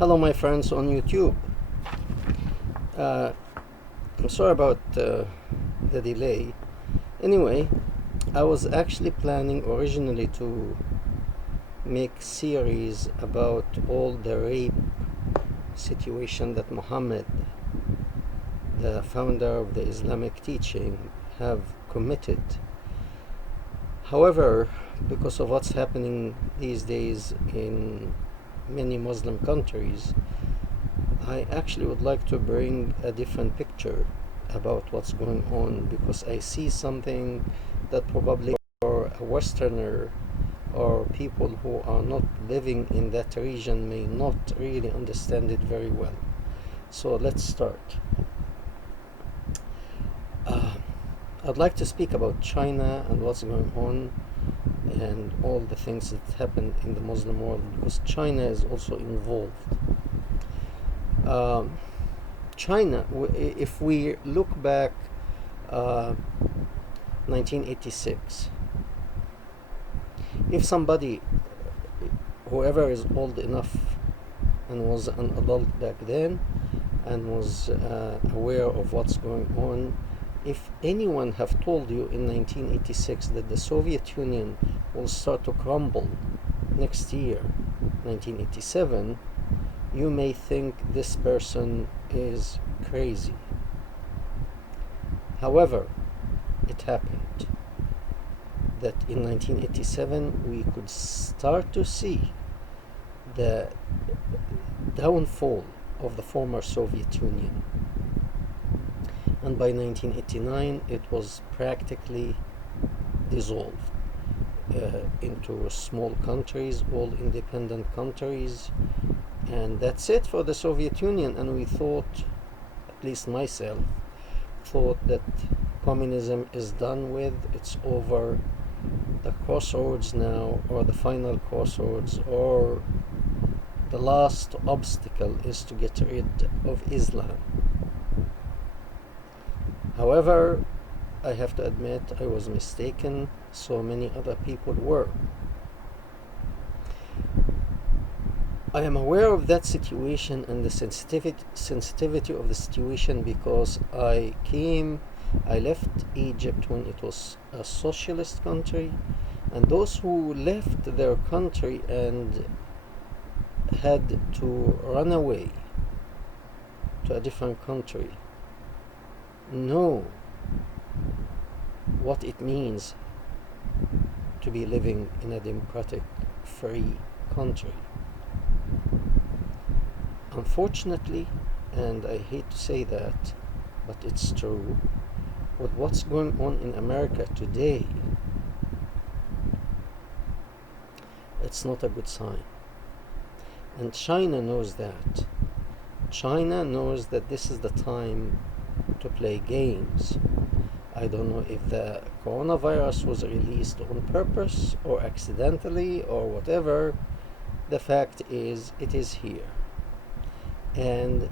Hello, my friends on YouTube. Uh, I'm sorry about the delay. Anyway, I was actually planning originally to make series about all the rape situation that Muhammad, the founder of the Islamic teaching, have committed. However, because of what's happening these days in many Muslim countries, I actually would like to bring a different picture about what's going on, because I see something that probably for a Westerner or people who are not living in that region may not really understand it very well. So let's start. I'd like to speak about China and what's going on and all the things that happen in the Muslim world, because China is also involved. China, if we look back 1986, if somebody, whoever is old enough and was an adult back then and was aware of what's going on, if anyone have told you in 1986 that the Soviet Union will start to crumble next year, 1987, you may think this person is crazy. However, it happened that in 1987 we could start to see the downfall of the former Soviet Union. And by 1989 it was practically dissolved into small countries, all independent countries, and that's it for the Soviet Union. And we thought, at least myself, thought that communism is done with, it's over, the crossroads now, or the final crossroads, or the last obstacle is to get rid of Islam. However, I have to admit I was mistaken. So many other people were. I am aware of that situation and the sensitivity of the situation because I left Egypt when it was a socialist country, and those who left their country and had to run away to a different country know what it means to be living in a democratic, free country. Unfortunately, and I hate to say that, but it's true, with what's going on in America today, it's not a good sign. And China knows that. China knows that this is the time to play games. I don't know if the coronavirus was released on purpose or accidentally or whatever. The fact is, it is here. And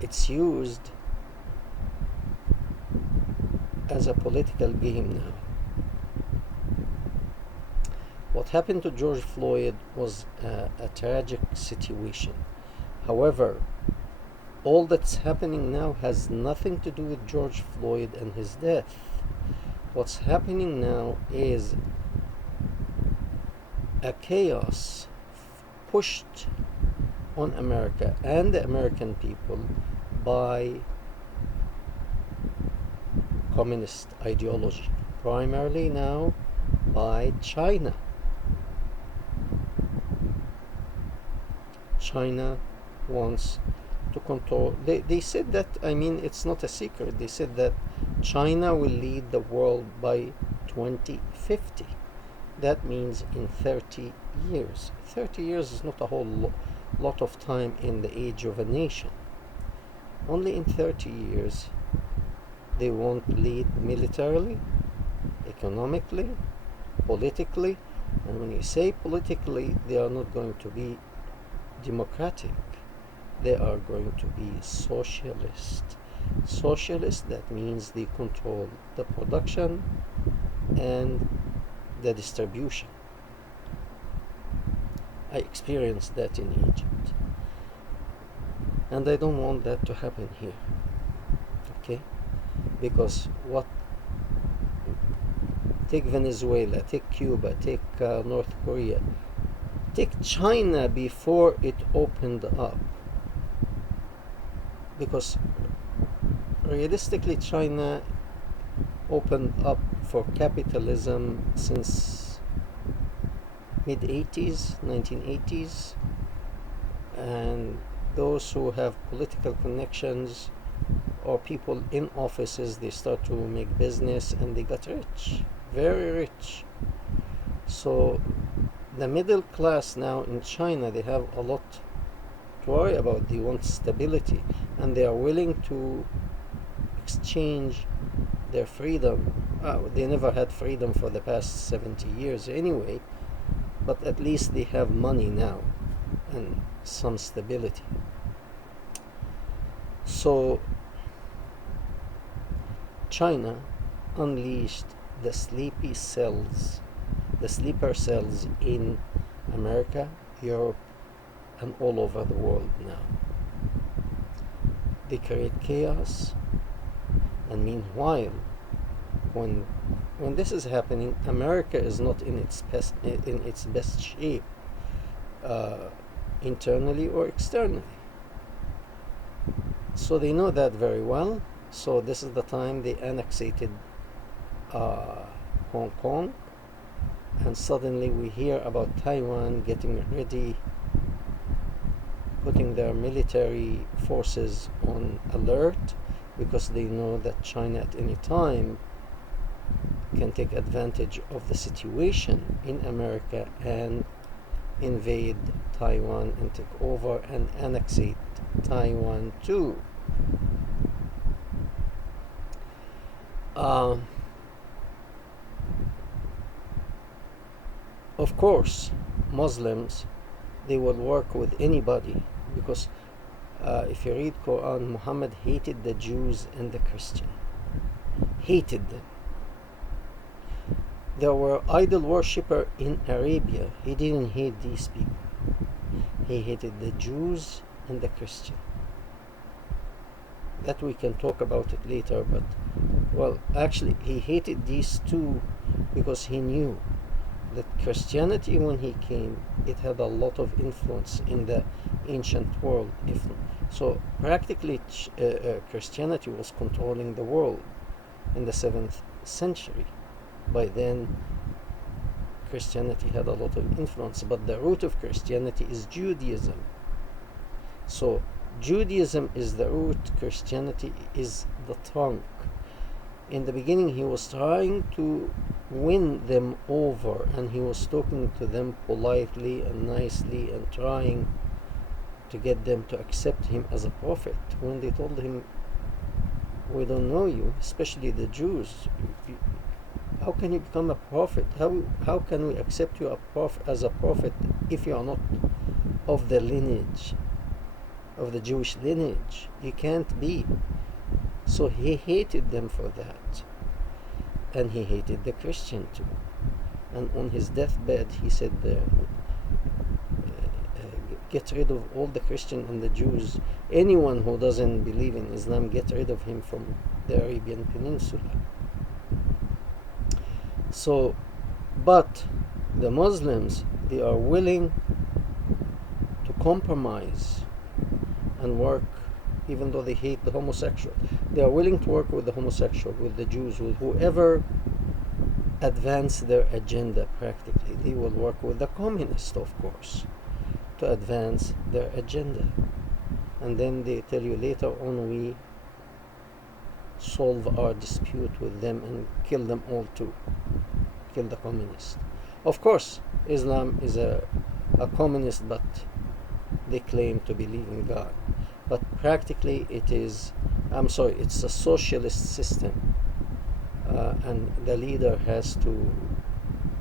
it's used as a political game now. What happened to George Floyd was a tragic situation. However, all that's happening now has nothing to do with George Floyd and his death. What's happening now is a chaos pushed on America and the American people by communist ideology, primarily now by China. China wants to control. They said that, it's not a secret, they said that China will lead the world by 2050. That means in 30 years. 30 years is not a whole lot of time in the age of a nation. Only in 30 years they won't lead militarily, economically, politically. And when you say politically, they are not going to be democratic. They are going to be socialist. Socialist, that means they control the production and the distribution. I experienced that in Egypt. And I don't want that to happen here. Okay? Because take Venezuela, take Cuba, take North Korea, take China before it opened up. Because realistically, China opened up for capitalism since mid-80s, 1980s, and those who have political connections or people in offices, they start to make business and they got rich, very rich. So the middle class now in China, they have a lot to worry about. They want stability, and they are willing to exchange their freedom. They never had freedom for the past 70 years anyway, but at least they have money now and some stability. So China unleashed the sleeper cells in America, Europe, and all over the world now. They create chaos, and meanwhile, when this is happening, America is not in its best shape, internally or externally. So they know that very well. So this is the time they annexated Hong Kong, and suddenly we hear about Taiwan getting ready, putting their military forces on alert, because they know that China at any time can take advantage of the situation in America and invade Taiwan and take over and annexate Taiwan too. Of course, Muslims, they will work with anybody, because if you read Quran, Muhammad hated the Jews and the Christians. Hated them. There were idol worshippers in Arabia. He didn't hate these people. He hated the Jews and the Christians. That we can talk about it later, but well, actually he hated these two because he knew that Christianity, when he came, it had a lot of influence in the ancient world. So practically Christianity was controlling the world in the 7th century. By then Christianity had a lot of influence, but the root of Christianity is Judaism. So Judaism is the root, Christianity is the trunk. In the beginning he was trying to win them over, and he was talking to them politely and nicely and trying to get them to accept him as a prophet. When they told him, we don't know you, especially the Jews, how can you become a prophet? How can we accept you as a prophet if you are not of the lineage, of the Jewish lineage? You can't be. So he hated them for that, and he hated the Christian too. And on his deathbed he said, get rid of all the Christian and the Jews. Anyone who doesn't believe in Islam, get rid of him from the Arabian Peninsula. So, but the Muslims, they are willing to compromise and work, even though they hate the homosexual. They are willing to work with the homosexual, with the Jews, with whoever advance their agenda practically. They will work with the communists, of course, to advance their agenda. And then they tell you later on, we solve our dispute with them and kill them all too. Kill the communists. Of course, Islam is a communist, but they claim to believe in God. But practically it's a socialist system, and the leader has to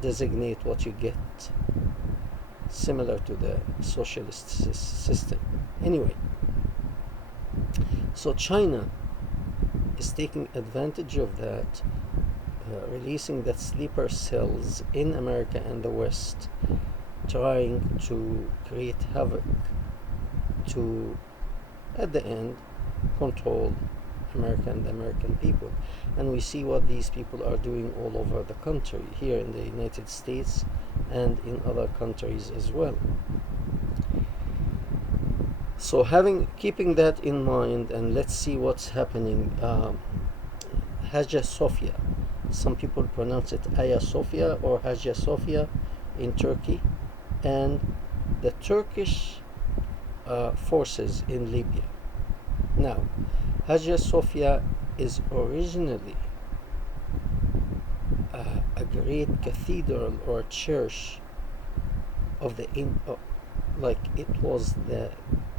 designate what you get, similar to the socialist system. Anyway, so China is taking advantage of that, releasing that sleeper cells in America and the West trying to create havoc to, at the end, control America and the American people. And we see what these people are doing all over the country, here in the United States and in other countries as well. So keeping that in mind, and let's see what's happening. Hagia Sophia, some people pronounce it Hagia Sophia or Hagia Sophia in Turkey, and the Turkish forces in Libya. Now, Hagia Sophia is originally a great cathedral or church of the like it was the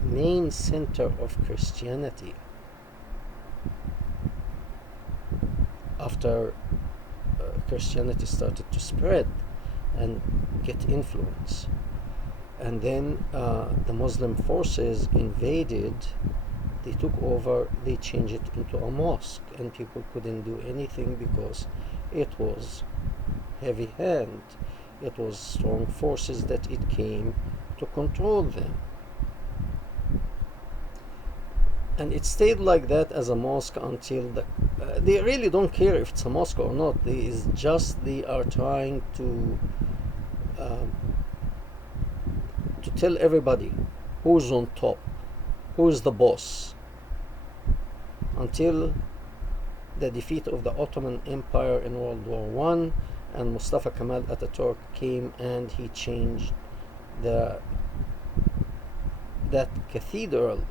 main center of Christianity after Christianity started to spread and get influence. And then the Muslim forces invaded, they took over, they changed it into a mosque, and people couldn't do anything because it was heavy hand. It was strong forces that it came to control them. And it stayed like that as a mosque until they really don't care if it's a mosque or not. They are trying to tell everybody who's on top, who's the boss, until the defeat of the Ottoman Empire in World War I, and Mustafa Kemal Ataturk came and he changed that cathedral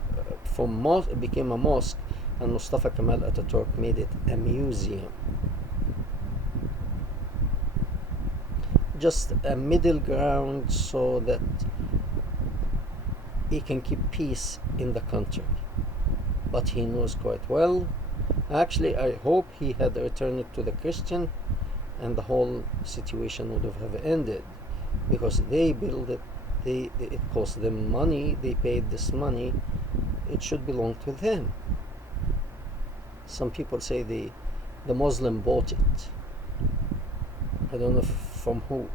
became a mosque, and Mustafa Kemal Ataturk made it a museum. Just a middle ground so that he can keep peace in the country. But he knows quite well. Actually, I hope he had returned it to the Christian, and the whole situation would have ended, because they built it. It cost them money. They paid this money. It should belong to them. Some people say the Muslim bought it. I don't know from who.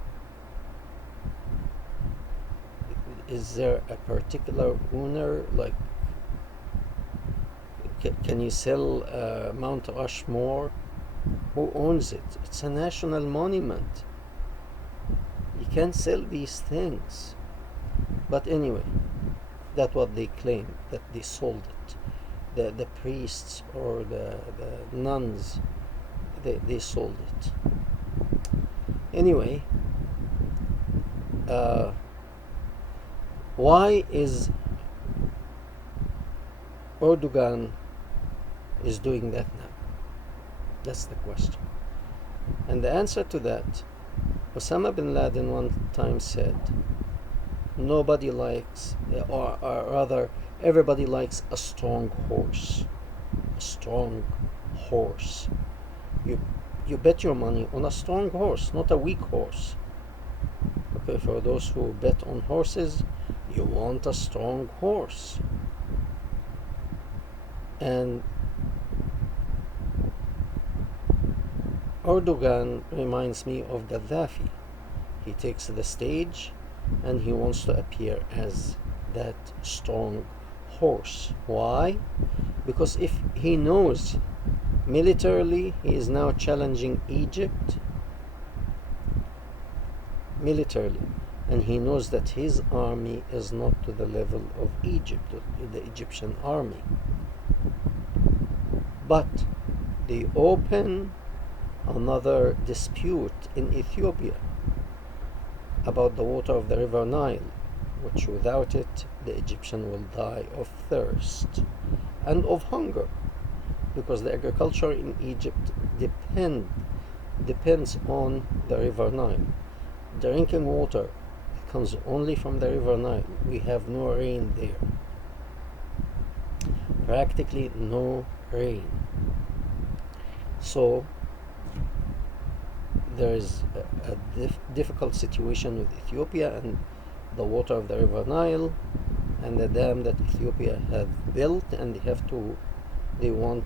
Is there a particular owner? Like, can you sell Mount Rushmore? Who owns it? It's a national monument. You can't sell these things. But anyway, that's what they claim, that they sold it. The priests or the nuns, they sold it. Anyway, why is Erdogan is doing that now? That's the question. And the answer to that, Osama bin Laden one time said, nobody likes, or rather, everybody likes a strong horse. A strong horse. You bet your money on a strong horse, not a weak horse. Okay, for those who bet on horses, you want a strong horse. And Erdogan reminds me of Gaddafi. He takes the stage and he wants to appear as that strong horse. Why? Because if he knows militarily he is now challenging Egypt militarily, and he knows that his army is not to the level of Egypt, the Egyptian army. But they open another dispute in Ethiopia about the water of the river Nile, which without it the Egyptian will die of thirst and of hunger, because the agriculture in Egypt depends on the river Nile. Drinking water comes only from the river Nile. We have no rain there, practically no rain. So there is a difficult situation with Ethiopia and the water of the river Nile and the dam that Ethiopia have built, and they want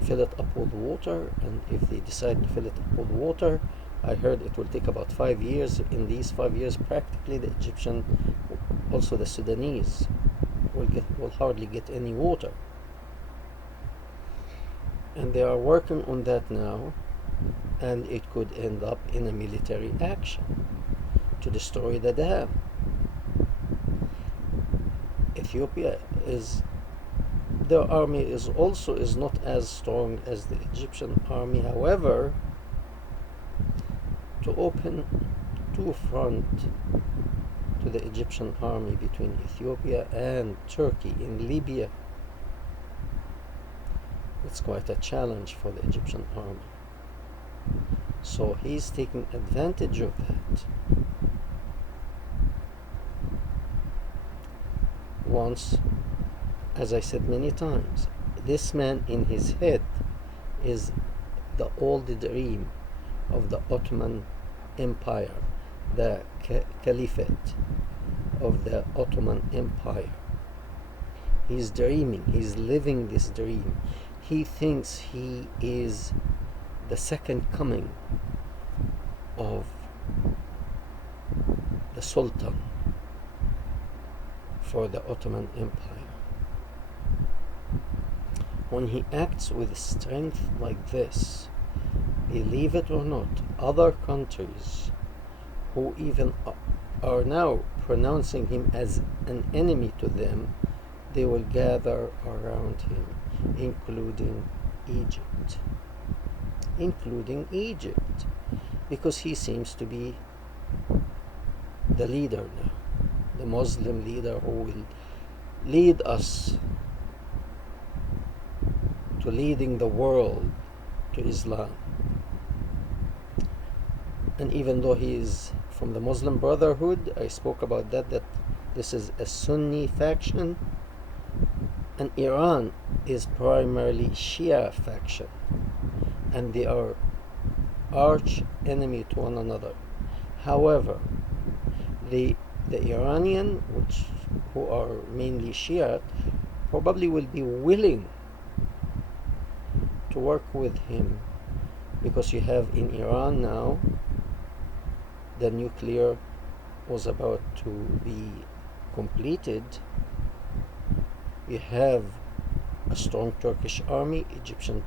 fill it up with water, and if they decide to fill it up with water, I heard it will take about 5 years. In these 5 years, practically the Egyptian, also the Sudanese, will hardly get any water. And they are working on that now, and it could end up in a military action to destroy the dam. Ethiopia their army is not as strong as the Egyptian army. However, to open two fronts to the Egyptian army between Ethiopia and Turkey in Libya, it's quite a challenge for the Egyptian army. So he's taking advantage of that. Once, as I said many times, this man in his head is the old dream of the Ottoman Empire, the Caliphate of the Ottoman Empire. He's dreaming, he's living this dream. He thinks he is the second coming of the Sultan for the Ottoman Empire. When he acts with strength like this, believe it or not, other countries who even are now pronouncing him as an enemy to them, they will gather around him, including Egypt, because he seems to be the leader now, the Muslim leader who will lead us to leading the world to Islam. And even though he is from the Muslim Brotherhood, I spoke about that this is a Sunni faction, and Iran is primarily Shia faction, and they are arch enemy to one another. However, the Iranian, who are mainly Shia, probably will be willing to work with him, because you have in Iran now, the nuclear was about to be completed. You have a strong Turkish army, Egyptian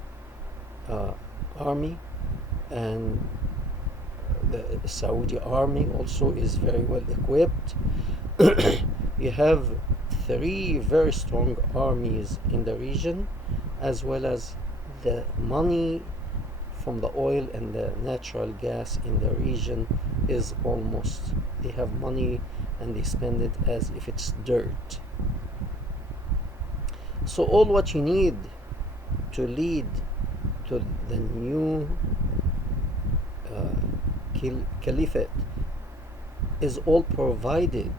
army, and the Saudi army also is very well equipped. You have three very strong armies in the region, as well as the money from the oil and the natural gas in the region is almost, they have money and they spend it as if it's dirt. So all what you need to lead to the new caliphate is all provided.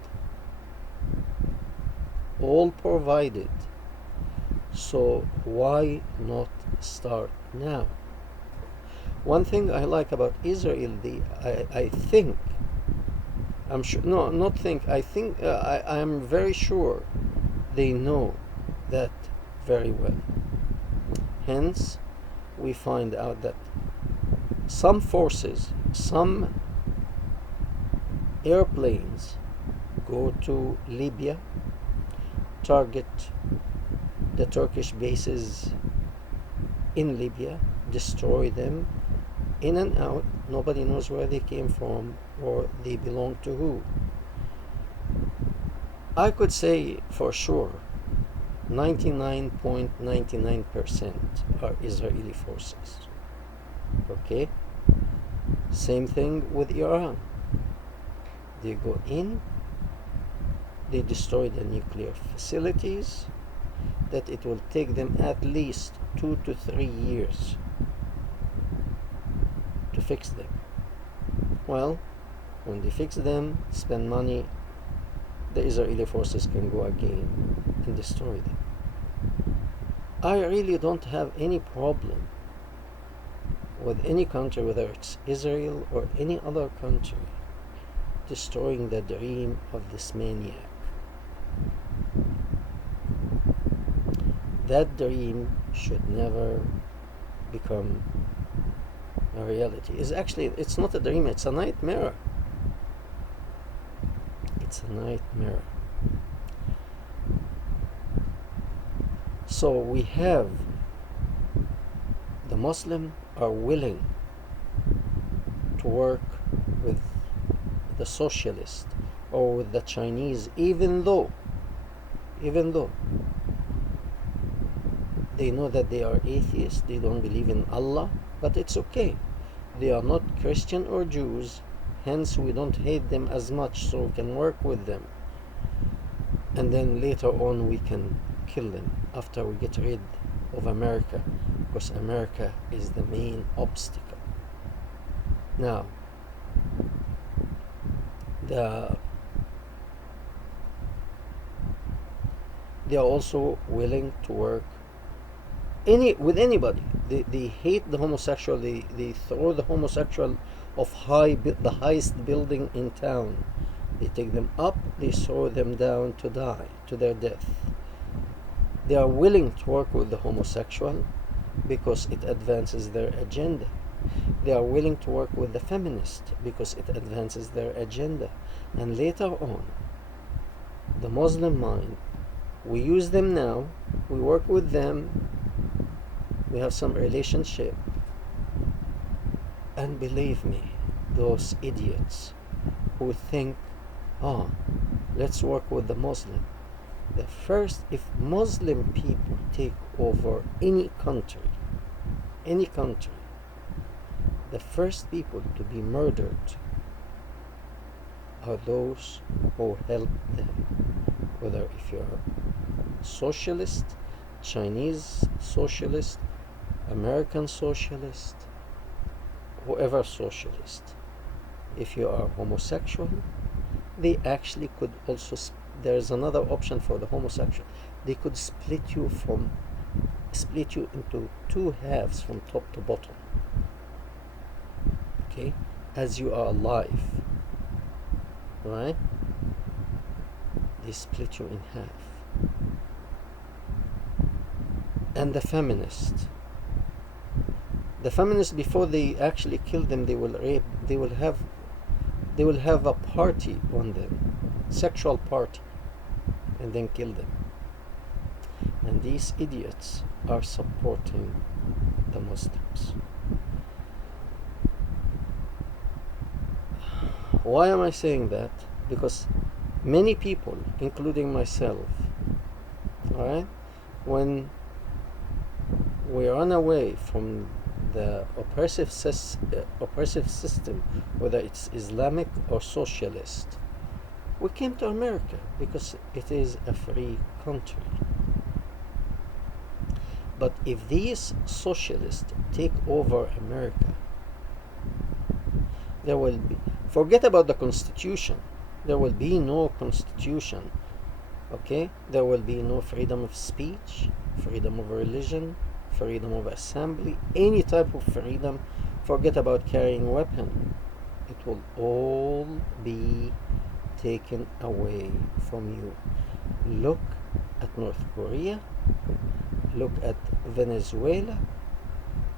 So why not start now? One thing I like about Israel, I think, I'm sure, no, not think, I think, I am very sure they know that very well. Hence, we find out that some forces, some airplanes go to Libya, target the Turkish bases in Libya, destroy them, in and out. Nobody knows where they came from or they belong to who. I could say for sure 99.99% are Israeli forces. Okay? Same thing with Iran. They go in, they destroy the nuclear facilities, that it will take them at least 2 to 3 years to fix them. Well, when they fix them, spend money, the Israeli forces can go again and destroy them. I really don't have any problem with any country, whether it's Israel or any other country, destroying the dream of this maniac. That dream should never become a reality. Is actually, it's not a dream, it's a nightmare. It's a nightmare. So we have the Muslim are willing to work with the socialist or with the Chinese, even though they know that they are atheists, they don't believe in Allah, but it's okay. They are not Christian or Jews, hence we don't hate them as much, so we can work with them. And then later on we can kill them after we get rid of America, because America is the main obstacle. Now, they are also willing to work with anybody. They hate the homosexual. They throw the homosexual of the highest building in town. They take them up, they throw them down to die, to their death. They are willing to work with the homosexual because it advances their agenda. They are willing to work with the feminist because it advances their agenda. And later on, the Muslim mind, we use them now, we work with them, we have some relationship. And believe me, those idiots who think, let's work with the Muslim. If Muslim people take over any country, the first people to be murdered are those who help them. Whether if you're socialist, Chinese socialist, American socialist, whoever socialist. If you are homosexual, they actually could also, there's another option for the homosexual. They could split you into two halves from top to bottom. Okay? As you are alive. Right? They split you in half. And the feminists, before they actually kill them, they will rape, they will have a party on them, sexual party, and then kill them. And these idiots are supporting the Muslims. Why am I saying that? Because many people, including myself, alright, when we run away from the oppressive system, whether it's Islamic or socialist, we came to America because it is a free country. But if these socialists take over America, there will be, forget about the constitution, there will be no constitution, okay? There will be no freedom of speech, freedom of religion, freedom of assembly, any type of freedom. Forget about carrying a weapon. It will all be taken away from you. Look at North Korea, look at Venezuela,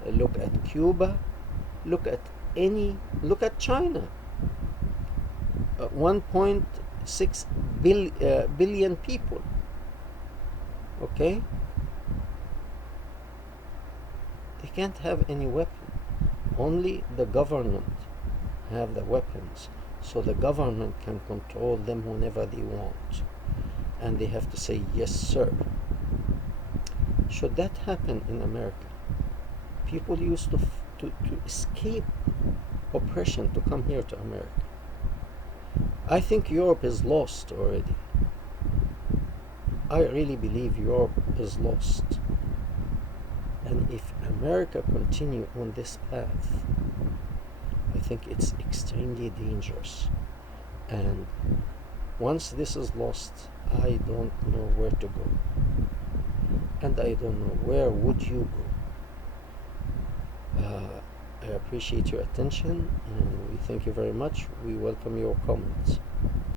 look at Cuba, look at China. 1.6 billion people. Okay? They can't have any weapon. Only the government have the weapons. So the government can control them whenever they want. And they have to say, yes, sir. Should that happen in America? People used to escape oppression to come here to America. I think Europe is lost already. I really believe Europe is lost. And if America continue on this path, I think it's extremely dangerous. And once this is lost, I don't know where to go. And I don't know, where would you go? I appreciate your attention and we thank you very much. We welcome your comments.